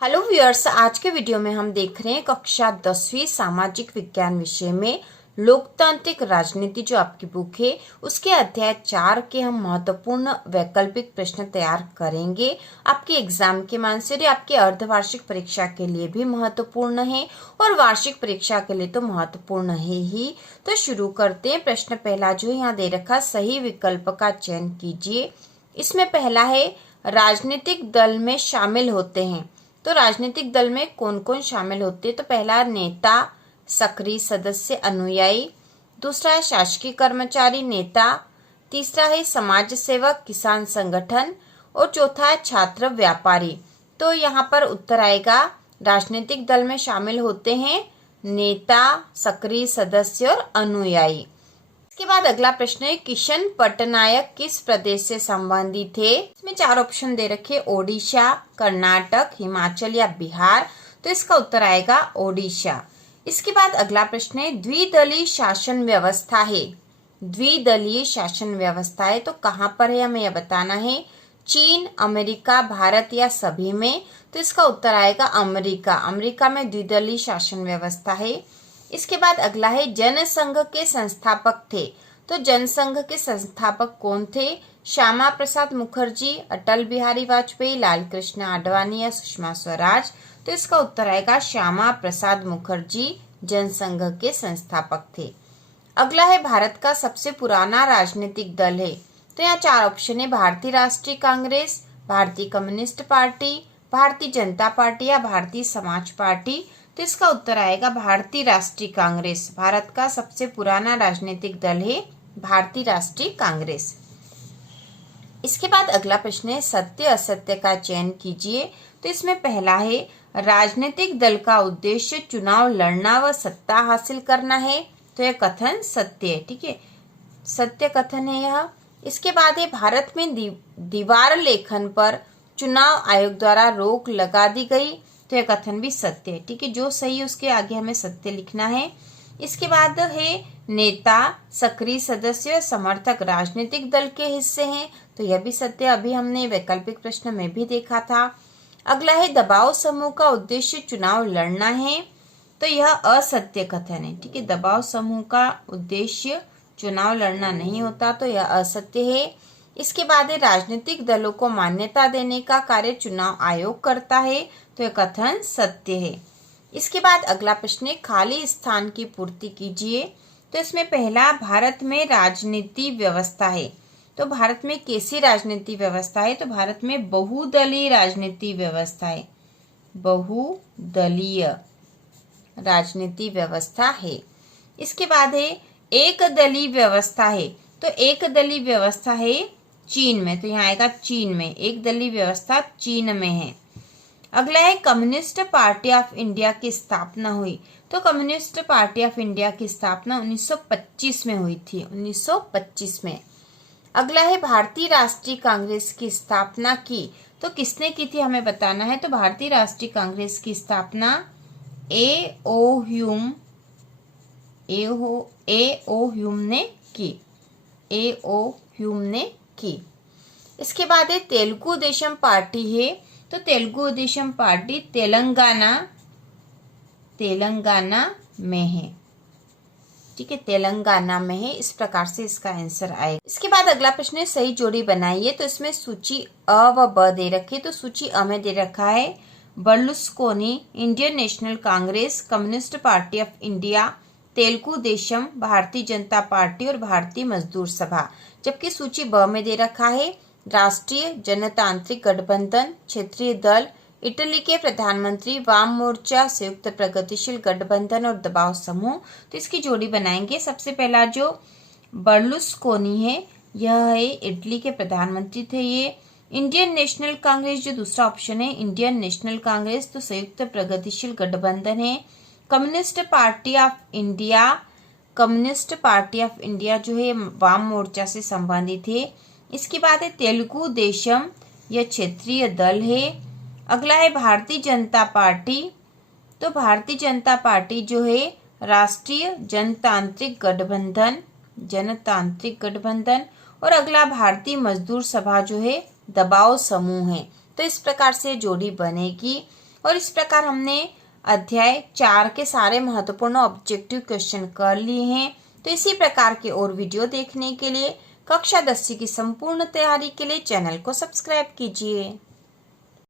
Hello viewers, आज के video में हम देख रहे हैं कक्षा 10वीं सामाजिक विज्ञान विषय में लोकतांत्रिक राजनीति जो आपकी बुक है उसके अध्याय 4 के हम महत्वपूर्ण वैकल्पिक प्रश्न तैयार करेंगे। आपके एग्जाम के मान से आपके अर्धवार्षिक परीक्षा के लिए भी महत्वपूर्ण है और वार्षिक परीक्षा के लिए तो महत्वपूर्ण है ही। तो शुरू करते हैं। प्रश्न पहला जो यहाँ दे रखा, सही विकल्प का चयन कीजिए। इसमें पहला है राजनीतिक दल में शामिल होते हैं। तो राजनीतिक दल में कौन कौन शामिल होते हैं? तो पहला नेता, सक्रिय सदस्य, अनुयायी। दूसरा है शासकीय कर्मचारी, नेता। तीसरा है समाज सेवक, किसान संगठन। और चौथा है छात्र, व्यापारी। तो यहाँ पर उत्तर आएगा राजनीतिक दल में शामिल होते हैं नेता, सक्रिय सदस्य और अनुयायी। इसके बाद अगला प्रश्न है, किशन पटनायक किस प्रदेश से संबंधित थे? इसमें 4 ऑप्शन दे रखे, ओडिशा, कर्नाटक, हिमाचल या बिहार। तो इसका उत्तर आएगा ओडिशा। इसके बाद अगला प्रश्न है, द्विदलीय शासन व्यवस्था है। द्विदलीय शासन व्यवस्था है तो कहाँ पर है, हमें यह बताना है। चीन, अमेरिका, भारत या सभी में? तो इसका उत्तर आएगा अमेरिका। अमेरिका में द्विदलीय शासन व्यवस्था है। इसके बाद अगला है, जनसंघ के संस्थापक थे। तो जनसंघ के संस्थापक कौन थे? श्यामा प्रसाद मुखर्जी, अटल बिहारी वाजपेयी, लाल कृष्ण आडवाणी या सुषमा स्वराज। तो इसका उत्तर आएगा श्यामा प्रसाद मुखर्जी जनसंघ के संस्थापक थे। अगला है, भारत का सबसे पुराना राजनीतिक दल है। तो यहाँ 4 ऑप्शन है, भारतीय राष्ट्रीय कांग्रेस, भारतीय communist party, Bharatiya Janata party या भारतीय समाज पार्टी। तो इसका उत्तर आएगा भारतीय राष्ट्रीय कांग्रेस। भारत का सबसे पुराना राजनीतिक दल है भारतीय राष्ट्रीय कांग्रेस। इसके बाद अगला प्रश्न है, सत्य असत्य का चयन कीजिए। तो इसमें पहला है, राजनीतिक दल का उद्देश्य चुनाव लड़ना व सत्ता हासिल करना है। तो यह कथन सत्य है, ठीक है, सत्य कथन है यह। इसके बाद है, भारत में दीवार लेखन पर चुनाव आयोग द्वारा रोक लगा दी गई। तो यह कथन भी सत्य है, ठीक है, जो सही है उसके आगे हमें सत्य लिखना है। इसके बाद है, नेता, सक्रिय सदस्य, समर्थक राजनीतिक दल के हिस्से हैं। तो यह भी सत्य, अभी हमने वैकल्पिक प्रश्न में भी देखा था। अगला है, दबाव समूह का उद्देश्य चुनाव लड़ना है। तो यह असत्य कथन है, ठीक है, दबाव समूह का उद्देश्य चुनाव लड़ना नहीं होता, तो यह असत्य है। इसके बाद है, राजनीतिक दलों को मान्यता देने का कार्य चुनाव आयोग करता है। तो यह कथन सत्य है। इसके बाद अगला प्रश्न है, खाली स्थान की पूर्ति कीजिए। तो इसमें पहला, भारत में राजनीति व्यवस्था है। तो भारत में कैसी राजनीति व्यवस्था है? तो भारत में बहुदलीय राजनीति व्यवस्था है। बहुदलीय राजनीति व्यवस्था है। इसके बाद है, एक दलीय व्यवस्था है। तो एक दलीय व्यवस्था है चीन में। तो यहाँ आएगा चीन में, एक दलीय व्यवस्था चीन में है। अगला है, कम्युनिस्ट पार्टी ऑफ इंडिया की स्थापना हुई। तो कम्युनिस्ट पार्टी ऑफ इंडिया की स्थापना 1925 में हुई थी, 1925 में। अगला है, भारतीय राष्ट्रीय कांग्रेस की स्थापना की। तो किसने की थी हमें बताना है। तो भारतीय राष्ट्रीय कांग्रेस की स्थापना ए ओ ह्यूम ने की। ए ओ ह्यूम ने की। इसके बाद है, तेलुगु देशम पार्टी है। तो तेलुगु देशम पार्टी तेलंगाना में है, ठीक है, तेलंगाना में है। इस प्रकार से इसका आंसर आएगा। इसके बाद अगला प्रश्न है, सही जोड़ी बनाइए। तो इसमें सूची अ व ब दे रखी है। तो सूची अ में दे रखा है, Berlusconi, Indian national Congress, communist party of India, Telugu Desam, Bharatiya Janata party और भारतीय मजदूर सभा। जबकि सूची ब में दे रखा है, राष्ट्रीय जनतांत्रिक गठबंधन, क्षेत्रीय दल, इटली के प्रधानमंत्री, वाम मोर्चा, संयुक्त प्रगतिशील गठबंधन और दबाव समूह। तो इसकी जोड़ी बनाएंगे। सबसे पहला जो बर्लुस्कोनी है, यह है इटली के प्रधानमंत्री थे ये। इंडियन नेशनल कांग्रेस जो दूसरा ऑप्शन है, इंडियन नेशनल कांग्रेस तो संयुक्त प्रगतिशील गठबंधन है। Communist party of India, communist party of India जो है वाम मोर्चा से संबंधित है। इसके बाद है, तेलुगु देशम, यह क्षेत्रीय दल है। अगला है, भारतीय जनता पार्टी। तो भारतीय जनता पार्टी जो है राष्ट्रीय जनतांत्रिक गठबंधन। और अगला भारतीय मजदूर सभा जो है दबाव समूह है। तो इस प्रकार से जोड़ी बनेगी। और इस प्रकार हमने अध्याय 4 के सारे महत्वपूर्ण ऑब्जेक्टिव क्वेश्चन कर लिए हैं। तो इसी प्रकार के और वीडियो देखने के लिए कक्षा 10वीं की संपूर्ण तैयारी के लिए चैनल को सब्सक्राइब कीजिए।